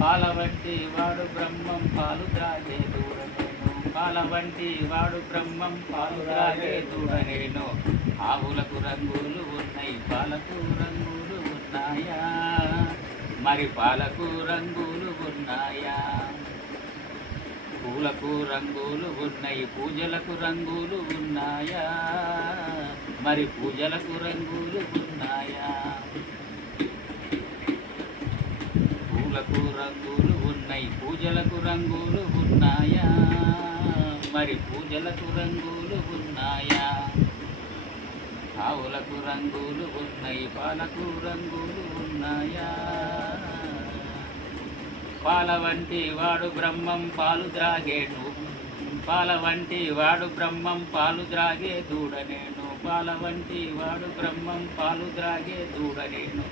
పాల వంటి వాడు బ్రహ్మం పాలు త్రాగే దూడనేను. పాల వంటి వాడు బ్రహ్మం పాలు త్రాగే దూడనేను. ఆవులకు రంగులు ఉన్నాయి, పాలకు రంగులు ఉన్నాయా? మరి పాలకు రంగులు ఉన్నాయా? పూలకు రంగులు ఉన్నాయి, పూజలకు రంగులు ఉన్నాయా? మరి పూజలకు రంగులు ఉన్నాయా? పూలకు రంగులు ఉన్నాయి, పూజలకు రంగులు ఉన్నాయా? మరి పూజలకు రంగులు ఉన్నాయా? ఆవులకు రంగులు ఉన్నాయి, పాలకు రంగులు ఉన్నాయా? పాల వంటి వాడు బ్రహ్మం పాలు త్రాగేను. పాల వంటి వాడు బ్రహ్మం పాలు త్రాగే దూడనేను. పాల వంటి వాడు బ్రహ్మం పాలు త్రాగే దూడనేను.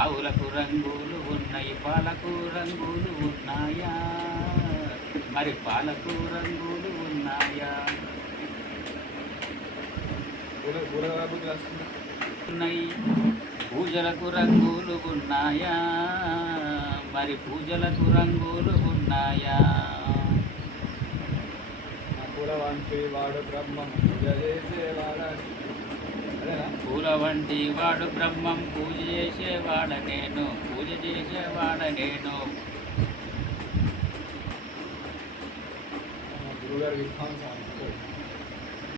ఆవులకు రంగులు ఉన్నాయి, పాలకు రంగులు ఉన్నాయా? మరి పాలకు రంగులు ఉన్నాయా? ఉన్నాయి, పూజలకు రంగులు ఉన్నాయా? మరి పూజలకు రంగులు ఉన్నాయా? పూల వంటి వాడు బ్రహ్మం పూజ చేసేవాడని. పూల వంటి వాడు బ్రహ్మం పూజ చేసేవాడ నేను. పూజ చేసేవాడ నేను. గురుగారు విద్వాంసం